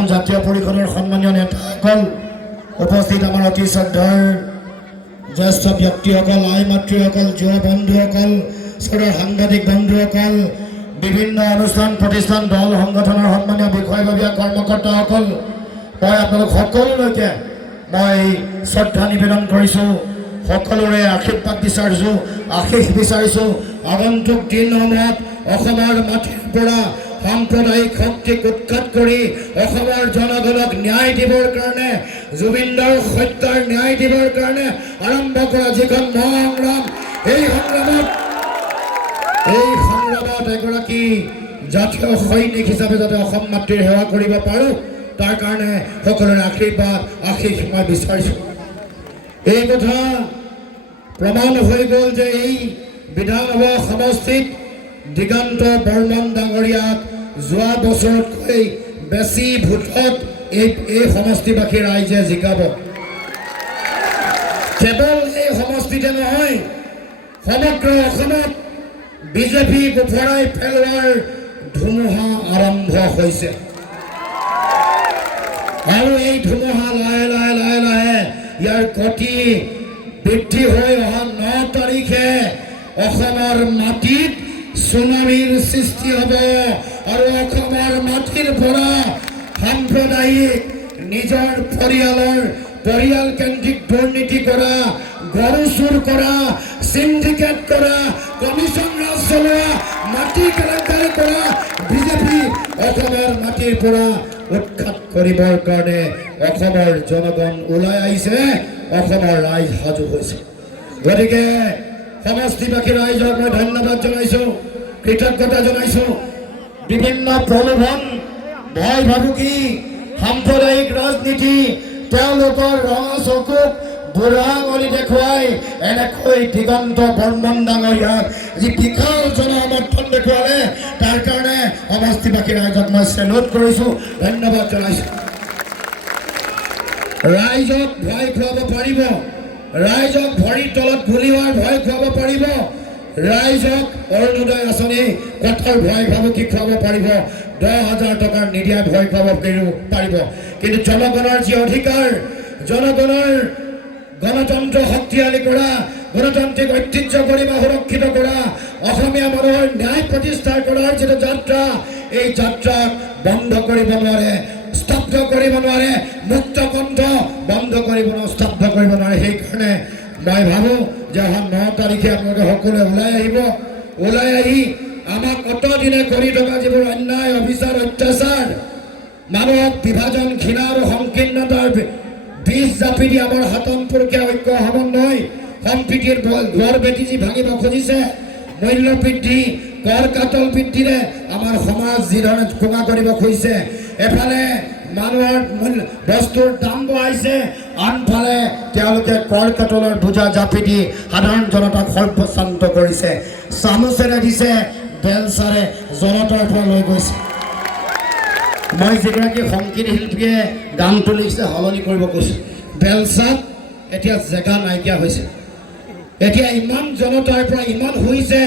অসম জাতীয় পৰিষদৰ সন্মানীয় নেতাসকল, উপস্থিত আমাৰ অতি শ্ৰদ্ধাৰ জ্যেষ্ঠ ব্যক্তিসকল, আই মাতৃসকল, যুৱ বন্ধুসকল, স্কুলৰ সাংবাদিক বন্ধুসকল, বিভিন্ন অনুষ্ঠান প্ৰতিষ্ঠান দল সংগঠনৰ সন্মানীয় বিষয়ববীয়া কৰ্মকৰ্তাসকল, মই আপোনালোক সকলোলৈকে মই শ্ৰদ্ধা নিবেদন কৰিছোঁ। সকলোৰে আশীৰ্বাদ বিচাৰিছোঁ, আশীষ বিচাৰিছোঁ। আগন্তুক দিনসমূহত অসমৰ মাটিৰ পৰা সাম্প্ৰদায়িক শক্তিক উৎখাত কৰি অসমৰ জনগণক ন্যায় দিবৰ কাৰণে, জুবিনদাৰ হত্যাৰ ন্যায় দিবৰ কাৰণে আৰম্ভ কৰা যিখন মহাসংগ্ৰাম, এই সংগ্ৰামত এগৰাকী জাতীয় সৈনিক হিচাপে যাতে অসম মাতৃৰ সেৱা কৰিব পাৰোঁ, তাৰ কাৰণে সকলোৰে আশীৰ্বাদ আশীষ মই বিচাৰিছোঁ। এই কথা প্ৰমাণ হৈ গ'ল যে এই বিধানসভা সমষ্টিত দিগন্ত বৰ্মন ডাঙৰীয়াক যোৱা বছৰতকৈ বেছি ভোটত এই সমষ্টিবাসী ৰাইজে জিকাব। কেৱল এই সমষ্টিতে নহয়, সমগ্ৰ অসমত বিজেপিক উফৰাই পেলোৱাৰ ধুমুহা আৰম্ভ হৈছে আৰু এই ধুমুহা লাহে লাহে লাহে লাহে ইয়াৰ গতি বৃদ্ধি হৈ অহা 9 তাৰিখে অসমৰ মাটিত সুনামীৰ সৃষ্টি হ'ব আৰু অসমৰ মাটিৰ পৰা সাম্প্ৰদায়িক নিজৰ পৰিয়ালকেন্দ্ৰিক দুৰ্নীতি কৰা, গৰু চুৰ কৰা, সিন্ডিকেট কৰা, কমিশ্যন ৰাজ চলোৱা, মাটি কেলেংকাৰী কৰা বিজেপি অসমৰ মাটিৰ পৰা উৎখাত কৰিবৰ কাৰণে অসমৰ জনগণ ওলাই আহিছে, অসমৰ ৰাইজ সাজু হৈছে। গতিকে সমষ্টিবাসী ৰাইজক মই ধন্যবাদ জনাইছোঁ, কৃতজ্ঞতা জনাইছোঁ। বিভিন্ন প্ৰলোভন, ভয় ভাবুকি, সাম্প্ৰদায়িক ৰাজনীতি, তেওঁলোকৰ ৰঙা চকুত বুঢ়া আঙুলি দেখুৱাই এনেকৈ দিগন্ত বৰ্মন ডাঙৰীয়াক যি বিশাল জনসমৰ্থন দেখুৱালে, তাৰ কাৰণে সমষ্টিবাসী ৰাইজক মই চেলুট কৰিছোঁ, ধন্যবাদ জনাইছোঁ। ৰাইজক ভয় খুৱাব পাৰিব, ৰাইজক ভৰিৰ তলত গুলীওৱাৰ ভয় খুৱাব পাৰিব, ৰাইজক অৰুণোদয় আঁচনি কঠোৰ ভয় ভাবুকি খুৱাব পাৰিব, 10,000 টকাৰ নিদিয়া ভয় খুৱাব পাৰিব, কিন্তু জনগণৰ যি অধিকাৰ, জনগণৰ গণতন্ত্ৰ শক্তিশালী কৰা, গণতান্ত্ৰিক ঐতিহ্য গৰিমা সুৰক্ষিত কৰা, অসমীয়া মানুহৰ ন্যায় প্ৰতিষ্ঠা কৰাৰ যিটো যাত্ৰা, এই যাত্ৰাক বন্ধ কৰিব নোৱাৰে, স্তব্ধ কৰিব নোৱাৰে, মুক্ত কণ্ঠ বন্ধ কৰিব নোৱাৰে, স্তব্ধ কৰিব নোৱাৰে। সেইকাৰণে মই ভাবোঁ যে অহা 9 তাৰিখে আপোনালোকে সকলোৱে ওলাই আহি আমাক অতদিনে কৰি থকা যিবোৰ অন্যায়, অবিচাৰ, অত্যাচাৰ, মানুহক বিভাজন, ঘৃণা আৰু সংকীৰ্ণতাৰ বীজ জাপি দি আমাৰ হাতমপুৰকীয়া ঐক্য সমন্বয় সম্প্ৰীতিৰ ঘৰ বেটি যি ভাঙিব খুজিছে, মূল্য বৃদ্ধি, কৰ কাটল বৃদ্ধিৰে আমাৰ সমাজ যিধৰণে কোঙা কৰিব খুজিছে, এফালে মানুহৰ বস্তুৰ দাম বঢ়াইছে, আনফালে তেওঁলোকে কৰ কাটলৰ বোজা জাপি দি সাধাৰণ জনতাক সৰ্বশান্ত কৰিছে, চামুচেৰে দিছে, বেলচাৰে জনতাৰ পৰা লৈ গৈছে। মই যিগৰাকী সংগীত শিল্পীয়ে গানটো লিখিছে সলনি কৰিব কৈছোঁ, বেলচাত এতিয়া জেগা নাইকিয়া হৈছে, এতিয়া ইমান জনতাৰ পৰা ইমান হৈছে,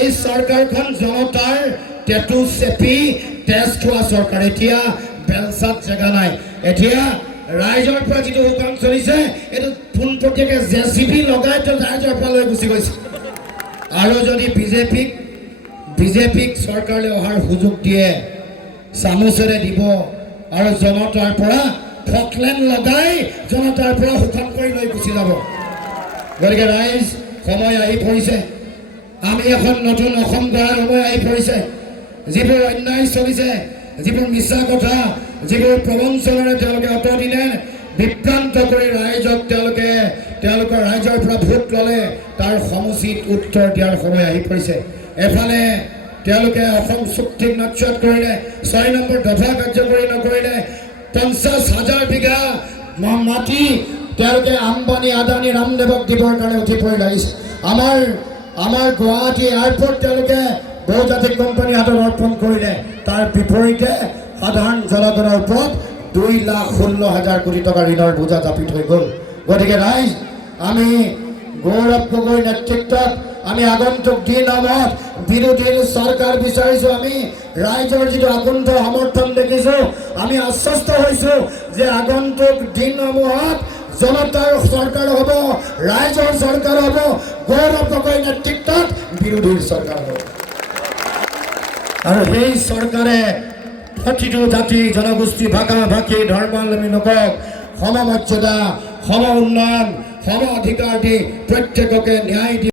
এই চৰকাৰখন জনতাৰ টেটু চেপি তেজ খোৱা চৰকাৰ। এতিয়া বেলচাত জেগা নাই, এতিয়া ৰাইজৰ পৰা যিটো শুকান চলিছে, এইটো পোনপটীয়াকৈ JCB লগাই ৰাইজৰ পৰা লৈ গুচি গৈছে। আৰু যদি বিজেপিক চৰকাৰলৈ অহাৰ সুযোগ দিয়ে, চামুচেৰে দিব আৰু জনতাৰ পৰা ফকলেন লগাই জনতাৰ পৰা শোষণ কৰি লৈ গুচি যাব। গতিকে ৰাইজ, সময় আহি পৰিছে, আমি এখন নতুন অসম গঢ়াৰ সময় আহি পৰিছে। যিবোৰ অন্যায় চলিছে, যিবোৰ মিছা কথা, যিবোৰ প্ৰবঞ্চনাৰে তেওঁলোকে অতদিনে বিভ্ৰান্ত কৰি ৰাইজক তেওঁলোকৰ ৰাইজৰ পৰা ভোট ল'লে, তাৰ সমুচিত উত্তৰ দিয়াৰ সময় আহি পৰিছে। এফালে তেওঁলোকে অসম চুক্তিক নস্যাৎ কৰিলে, 6 নম্বৰ দফা কাৰ্যকৰী নকৰিলে, 50,000 বিঘা মাটি তেওঁলোকে আম্বানী, আদানী, ৰামদেৱক দিবৰ কাৰণে উঠি পৰি লাগিছে। আমাৰ গুৱাহাটী এয়াৰপৰ্ট তেওঁলোকে বহুজাতিক কোম্পানীৰ হাতত অৰ্পণ কৰিলে, তাৰ বিপৰীতে সাধাৰণ জনগণৰ ওপৰত 2,16,000 কোটি টকা ঋণৰ বোজা জাপি থৈ গ'ল। গতিকে ৰাইজ, আমি গৌৰৱ গগৈৰ নেতৃত্বত আমি আগন্তুক দিনসমূহত বিৰোধীৰ চৰকাৰ বিচাৰিছোঁ। আমি ৰাইজৰ যিটো আকুণ্ঠ সমৰ্থন দেখিছোঁ, কৰিছোঁ আমি আশ্বস্ত হৈছোঁ যে আগন্তুক দিনসমূহত জনতাৰ চৰকাৰ হ'ব ৰাইজৰ চৰকাৰ হ'ব গৌৰৱ গগৈ নেতৃত্বত বিৰোধীৰ চৰকাৰ হ'ব আৰু সেই চৰকাৰে প্ৰতিটো জাতি জনগোষ্ঠী ভাষা ভাষী ধৰ্মাৱলম্বী লোকক সমমৰ্যাদা সম উন্নয়ন সম অধিকাৰ দি প্ৰত্যেককে ন্যায়